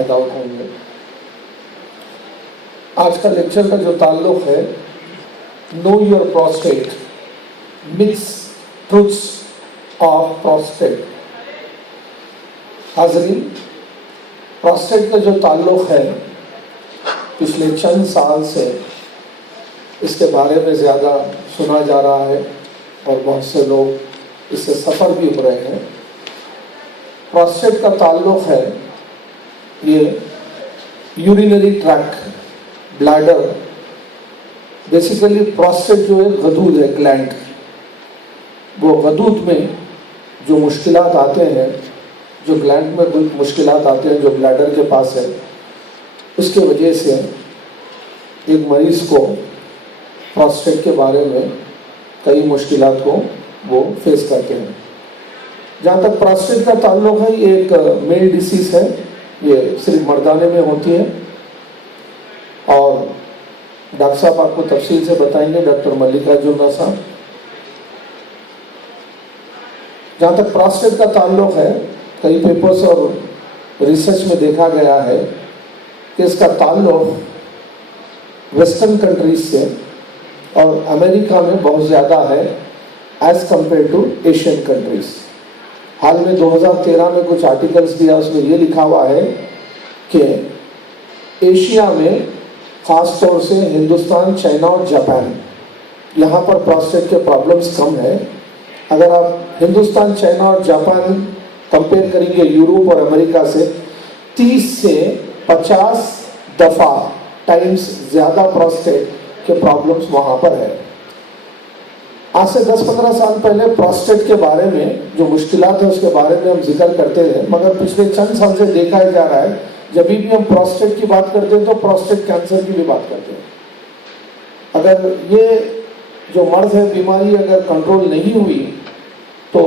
फायदा उठाएंगे। आज का लेक्चर का जो ताल्लुक है know your prostate, mix truths of prostate. हाज़रीन, प्रोस्टेट का जो ताल्लुक है पिछले चंद साल से इसके बारे में ज़्यादा सुना जा रहा है और बहुत से लोग इससे सफ़र भी हो रहे हैं। प्रोस्टेट का ताल्लुक है ये urinary tract, bladder. Basically prostate जो है गदूद है, ग्लैंड। वो गदूद में जो मुश्किलात आते हैं, जो ग्लैंड में मुश्किलात आते हैं, जो ब्लैडर के पास है, उसके वजह से एक मरीज़ को प्रोस्टेट के बारे में कई मुश्किलात को वो फेस करते हैं। जहाँ तक प्रोस्टेट का ताल्लुक है, ये एक मेल डिसीज़ है, ये सिर्फ मर्दाने में होती है और डॉक्टर साहब आपको तफसील से बताएंगे, डॉक्टर मल्लिका जुल्ला साहब। जहाँ तक प्रोस्टेट का ताल्लुक है, कई पेपर्स और रिसर्च में देखा गया है कि इसका ताल्लुक वेस्टर्न कंट्रीज से और अमेरिका में बहुत ज़्यादा है as compare to Asian countries. हाल में 2013 में कुछ आर्टिकल्स दिया, उसमें ये लिखा हुआ है कि एशिया में ख़ास तौर से हिंदुस्तान, चाइना और जापान, यहाँ पर प्रोस्टेट के प्रॉब्लम्स कम है। अगर आप हिंदुस्तान, चाइना और जापान कंपेयर करेंगे यूरोप और अमेरिका से, 30 से 50 दफ़ा टाइम्स ज़्यादा प्रोस्टेट के प्रॉब्लम्स वहाँ पर है। आज से 10-15 साल पहले प्रोस्टेट के बारे में जो मुश्किलात है उसके बारे में हम जिक्र करते थे, मगर पिछले चंद साल से देखा जा रहा है जब भी हम प्रोस्टेट की बात करते हैं तो प्रोस्टेट कैंसर की भी बात करते हैं। अगर ये जो मर्ज है, बीमारी अगर कंट्रोल नहीं हुई तो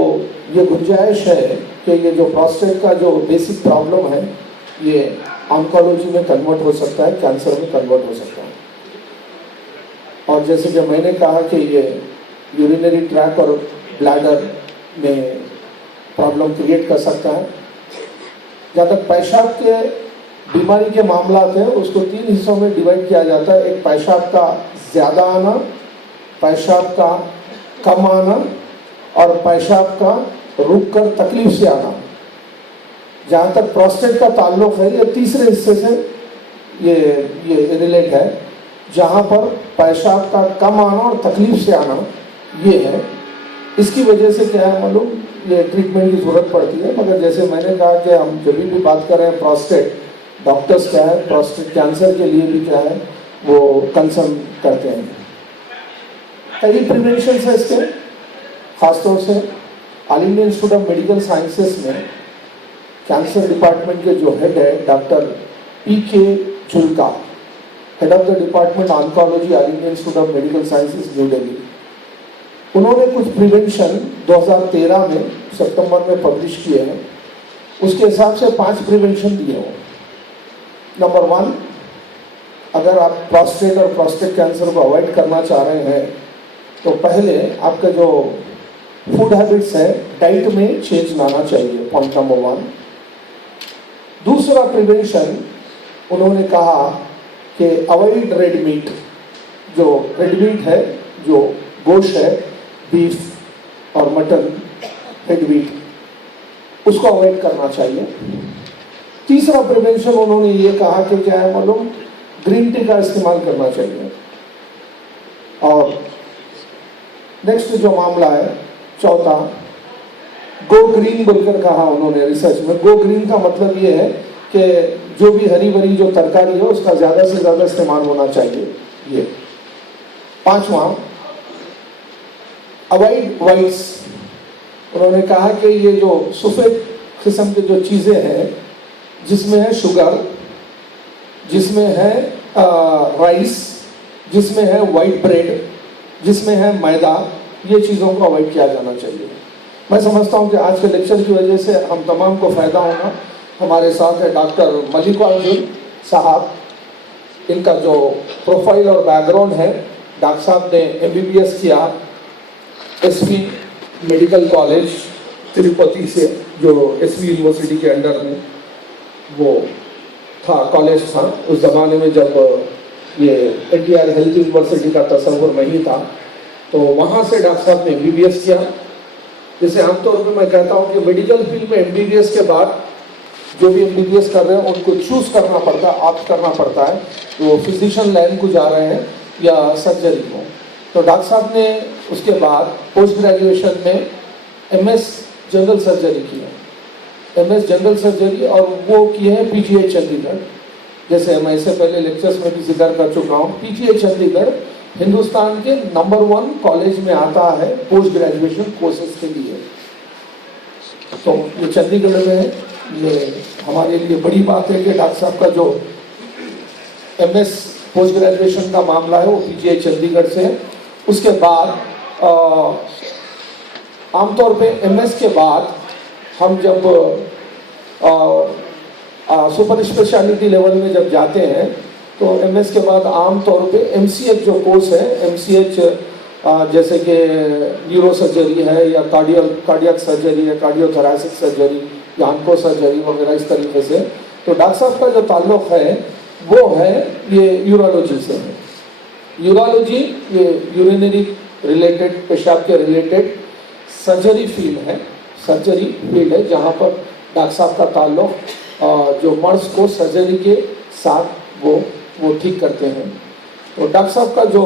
ये गुंजाइश है कि ये जो प्रोस्टेट का जो बेसिक प्रॉब्लम है ये ऑन्कोलॉजी में कन्वर्ट हो सकता है, कैंसर में कन्वर्ट हो सकता है। और जैसे कि मैंने कहा कि ये यूरिनरी ट्रैक और ब्लैडर में प्रॉब्लम क्रिएट कर सकता है। जहाँ तक पेशाब के बीमारी के मामला है उसको 3 हिस्सों में डिवाइड किया जाता है। एक पेशाब का ज़्यादा आना, पेशाब का कम आना और पेशाब का रुक कर तकलीफ से आना। जहाँ तक प्रोस्टेट का ताल्लुक है ये तीसरे हिस्से से ये रिलेट है, जहाँ पर पेशाब का कम आना और तकलीफ से आना ये है। इसकी वजह से क्या है मालूम, ये ट्रीटमेंट की ज़रूरत पड़ती है। मगर जैसे मैंने कहा कि हम जब भी बात कर रहे हैं प्रोस्टेट, डॉक्टर्स क्या है प्रोस्टेट कैंसर के लिए भी क्या है वो कंसर्न करते हैं। कई प्रिवेंशन है इसके, खासतौर से All India Institute of Medical Sciences में कैंसर डिपार्टमेंट के जो हेड है doctor PK Julka, head of the department oncology, All India Institute of Medical Sciences, New Delhi. उन्होंने कुछ प्रिवेंशन 2013 में सितंबर में पब्लिश किए हैं। उसके हिसाब से 5 प्रिवेंशन दिए हो। नंबर 1, अगर आप प्रोस्टेट और प्रोस्टेट कैंसर को अवॉइड करना चाह रहे हैं तो पहले आपका जो फूड हैबिट्स है, डाइट में चेंज लाना चाहिए, पॉइंट नंबर 1। दूसरा प्रिवेंशन उन्होंने कहा कि अवॉइड रेड मीट। जो रेड मीट है, जो गोश्त है, बीफ और मटन, रेड मीट, उसको अवॉइड करना चाहिए। तीसरा प्रिवेंशन उन्होंने ये कहा कि क्या है मालूम, ग्रीन टी का इस्तेमाल करना चाहिए। और नेक्स्ट जो मामला है, चौथा, गो ग्रीन बोलकर कहा उन्होंने रिसर्च में। गो ग्रीन का मतलब ये है कि जो भी हरी भरी जो तरकारी है उसका ज़्यादा से ज़्यादा इस्तेमाल होना चाहिए। ये 5वां, अवॉइड वाइट्स। उन्होंने कहा कि ये जो सफ़ेद किस्म के जो चीज़ें हैं जिसमें है शुगर, जिसमें है राइस, जिसमें है वाइट ब्रेड, जिसमें है मैदा, ये चीज़ों को अवॉइड किया जाना चाहिए। मैं समझता हूँ कि आज के लेक्चर की वजह से हम तमाम को फ़ायदा होगा। हमारे साथ है डॉक्टर मल्लिका जुल्ला साहब। इनका जो प्रोफाइल और बैकग्राउंड है, डॉक्टर साहब ने MBBS किया SP मेडिकल कॉलेज तिरुपति से, जो SP यूनिवर्सिटी के अंडर में वो था, कॉलेज था उस ज़माने में जब ये एनटीआर हेल्थ यूनिवर्सिटी का तस्वुर नहीं था, तो वहाँ से डॉक्टर साहब ने एमबीबीएस किया। जैसे आमतौर पर मैं कहता हूँ कि मेडिकल फील्ड में एमबीबीएस के बाद जो भी एमबीबीएस कर रहे हैं उनको चूज करना पड़ता है, ऑप्ट करना पड़ता है, तो वो फिजिशियन लाइन को जा रहे हैं या सर्जरी को। तो डॉक्टर साहब ने उसके बाद पोस्ट ग्रेजुएशन में एमएस जनरल सर्जरी किया, एमएस जनरल सर्जरी, और वो किए हैं पीजीआई चंडीगढ़। जैसे मैं इससे पहले लेक्चर्स में भी जिक्र कर चुका हूँ, पीजीआई चंडीगढ़ हिंदुस्तान के नंबर 1 कॉलेज में आता है पोस्ट ग्रेजुएशन कोर्सेज के लिए। तो ये चंडीगढ़ में है, ये हमारे लिए बड़ी बात है कि डॉक्टर साहब का जो एमएस पोस्ट ग्रेजुएशन का मामला है वो पीजीआई चंडीगढ़ से है। उसके बाद आमतौर पे एमएस के बाद हम जब सुपर स्पेशलिटी लेवल में जब जाते हैं तो एमएस के बाद आमतौर पे एमसीएच जो कोर्स है, एमसीएच जैसे कि न्यूरो सर्जरी है या कार्डियक सर्जरी है, कार्डियोथोरैसिक सर्जरी या ऑन्को सर्जरी वगैरह इस तरीके से। तो डॉक्टर साहब का जो ताल्लुक है वो है ये यूरोलॉजी से है। यूरोलॉजी ये यूरिनरी रिलेटेड, पेशाब के रिलेटेड सर्जरी फील्ड है, सर्जरी फील्ड है जहाँ पर डॉक्टर साहब का ताल्लुक जो मर्ज को सर्जरी के साथ वो ठीक करते हैं। तो डॉक्टर साहब का जो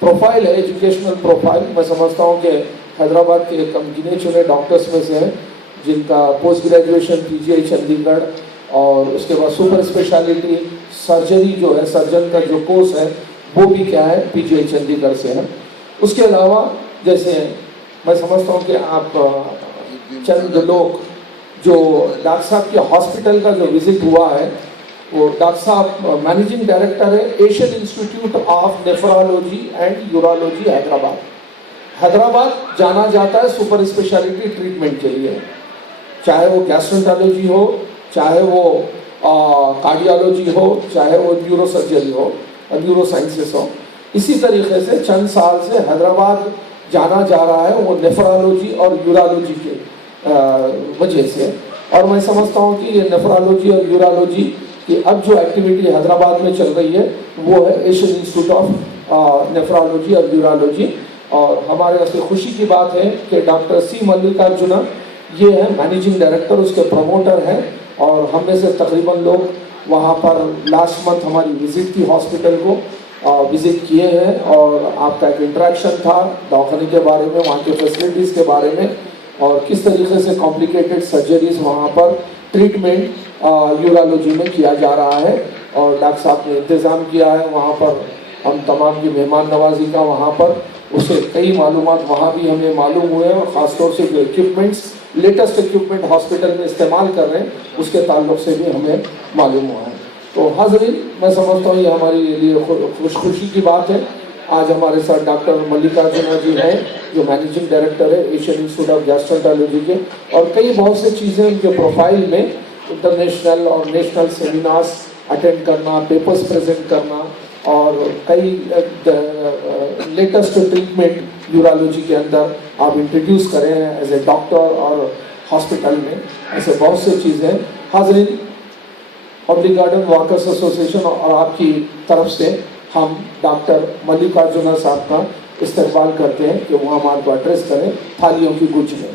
प्रोफाइल है, एजुकेशनल प्रोफाइल, मैं समझता हूँ कि हैदराबाद के कम गिने चुने डॉक्टर्स में से हैं जिनका पोस्ट ग्रेजुएशन पीजीआई चंडीगढ़ और उसके बाद सुपर स्पेशलिटी सर्जरी जो है, सर्जन का जो कोर्स है वो भी क्या है, पीजीआई चंडीगढ़ से है। उसके अलावा जैसे मैं समझता हूँ कि आप चंद लोग जो डॉक्टर साहब के हॉस्पिटल का जो विजिट हुआ है, वो डॉक्टर साहब मैनेजिंग डायरेक्टर है Asian institute of nephrology and urology Hyderabad. Hyderabad जाना जाता है सुपर स्पेशलिटी ट्रीटमेंट के लिए, चाहे वो गैस्ट्रोएंटरोलॉजी हो, चाहे वो कार्डियोलॉजी हो, चाहे वो न्यूरो सर्जरी हो, न्यूरो साइंसेस हो। इसी तरीके से चंद साल से हैदराबाद जाना जा रहा है वो नेफ्रोलॉजी और यूरोलॉजी के वजह से। और मैं समझता हूँ कि ये नेफ्रोलॉजी और यूरोलॉजी की अब जो एक्टिविटी हैदराबाद में चल रही है वो है एशियन इंस्टीट्यूट ऑफ नेफ्रोलॉजी और यूरोलॉजी। और हमारे वास्ते खुशी की बात है कि डॉक्टर सी मल्लिकार्जुना ये है मैनेजिंग डायरेक्टर, उसके प्रमोटर हैं। और हम में से तकरीबन लोग वहाँ पर लास्ट मंथ हमारी विजिट थी हॉस्पिटल को, विजिट किए हैं और आपका एक इंटरेक्शन था दवाखाने के बारे में, वहाँ के फैसिलिटीज़ के बारे में और किस तरीके से कॉम्प्लिकेटेड सर्जरीज वहाँ पर ट्रीटमेंट यूरोलॉजी में किया जा रहा है। और डॉक्टर साहब ने इंतज़ाम किया है वहाँ पर हम तमाम की मेहमान नवाजी का, वहाँ पर उसे कई मालूमात वहाँ भी हमें मालूम हुए और ख़ासतौर से जो इक्विपमेंट्स, लेटेस्ट इक्विपमेंट हॉस्पिटल में इस्तेमाल कर रहे हैं उसके ताल्लुक से भी हमें मालूम हुआ है। तो हाज़रीन, मैं समझता हूँ ये हमारे लिए खुशी की बात है। आज हमारे साथ डॉक्टर मल्लिकार्जुना जी हैं जो मैनेजिंग डायरेक्टर है एशियन इंस्टीट्यूट ऑफ गैस्ट्रोएंटरोलॉजी के, और कई बहुत सी चीज़ें उनके प्रोफाइल में, इंटरनेशनल और नेशनल सेमिनार्स अटेंड करना, पेपर्स प्रेजेंट करना और कई लेटेस्ट ट्रीटमेंट यूरोलॉजी के अंदर आप इंट्रोड्यूस करें हैं एज ए डॉक्टर और हॉस्पिटल में, ऐसे बहुत सी चीज़ें। हाज़रीन, पब्लिक गार्डन वॉकर्स एसोसिएशन और आपकी तरफ से हम डॉक्टर मल्लिकार्जुना साहब का इस्तेमाल करते हैं कि वो हमारे को एड्रेस करें थालियों की गुच्छ में।